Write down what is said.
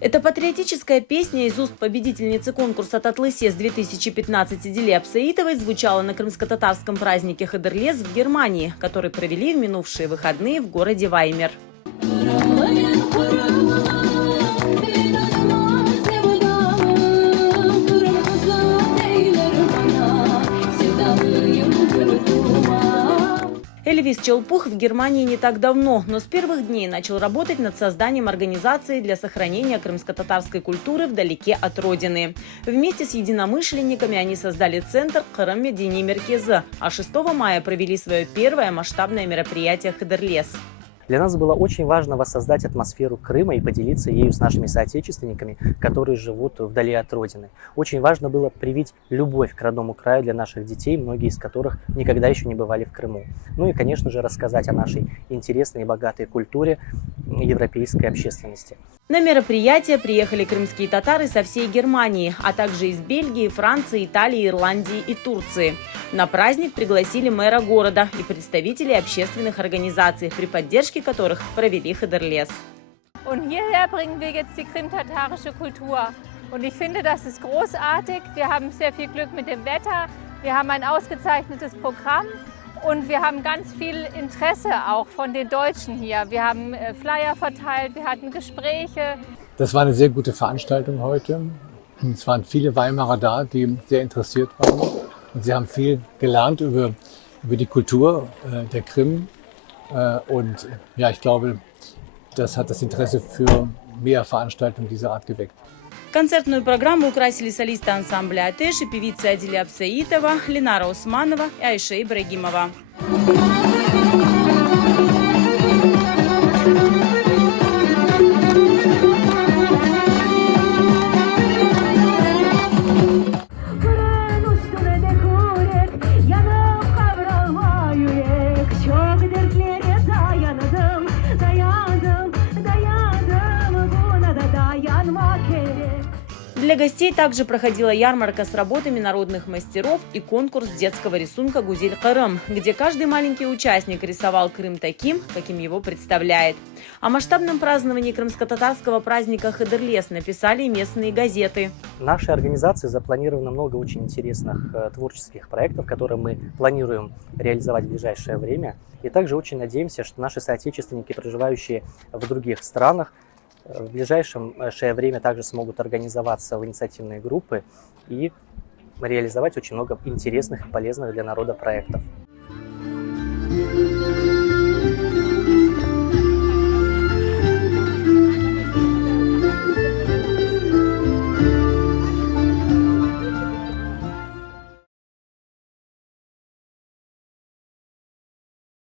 Это патриотическая песня из уст победительницы конкурса «Татлысес» 2015 Идиле Апсаитовой звучала на крымско-татарском празднике Хыдырлес в Германии, который провели в минувшие выходные в городе Ваймер. Эльвис Челпух в Германии не так давно, но с первых дней начал работать над созданием организации для сохранения крымско-татарской культуры вдалеке от родины. Вместе с единомышленниками они создали центр «Кырым Медени Меркезы», а 6 мая провели свое первое масштабное мероприятие «Хыдырлес». Для нас было очень важно воссоздать атмосферу Крыма и поделиться ею с нашими соотечественниками, которые живут вдали от родины. Очень важно было привить любовь к родному краю для наших детей, многие из которых никогда еще не бывали в Крыму. Ну и, конечно же, рассказать о нашей интересной и богатой культуре европейской общественности. На мероприятие приехали крымские татары со всей Германии, а также из Бельгии, Франции, Италии, Ирландии и Турции. На праздник пригласили мэра города и представителей общественных организаций, при поддержке которых провели Хыдырлес. Und hierher bringen wir jetzt die krimtatarische Kultur. Und ich finde, das ist großartig. Wir haben sehr viel Glück mit dem Wetter. Wir haben ein ausgezeichnetes Programm. Und wir haben ganz viel Interesse auch von den Deutschen hier. Wir haben Flyer verteilt, wir hatten Gespräche. Das war eine sehr gute Veranstaltung heute. Es waren viele Weimarer da, die sehr interessiert waren. Und sie haben viel gelernt über die Kultur der Krim. Und ja, ich glaube, das hat das Interesse für mehr Veranstaltungen dieser Art geweckt. Концертную программу украсили солисты ансамбля «Атеш» и певицы Адиля Апсаитова, Ленара Усманова и Айша Ибрагимова. Для гостей также проходила ярмарка с работами народных мастеров и конкурс детского рисунка «Гузель Кырым», где каждый маленький участник рисовал Крым таким, каким его представляет. О масштабном праздновании крымско-татарского праздника Хыдырлес написали и местные газеты. В нашей организации запланировано много очень интересных творческих проектов, которые мы планируем реализовать в ближайшее время. И также очень надеемся, что наши соотечественники, проживающие в других странах, в ближайшее время также смогут организоваться в инициативные группы и реализовать очень много интересных и полезных для народа проектов.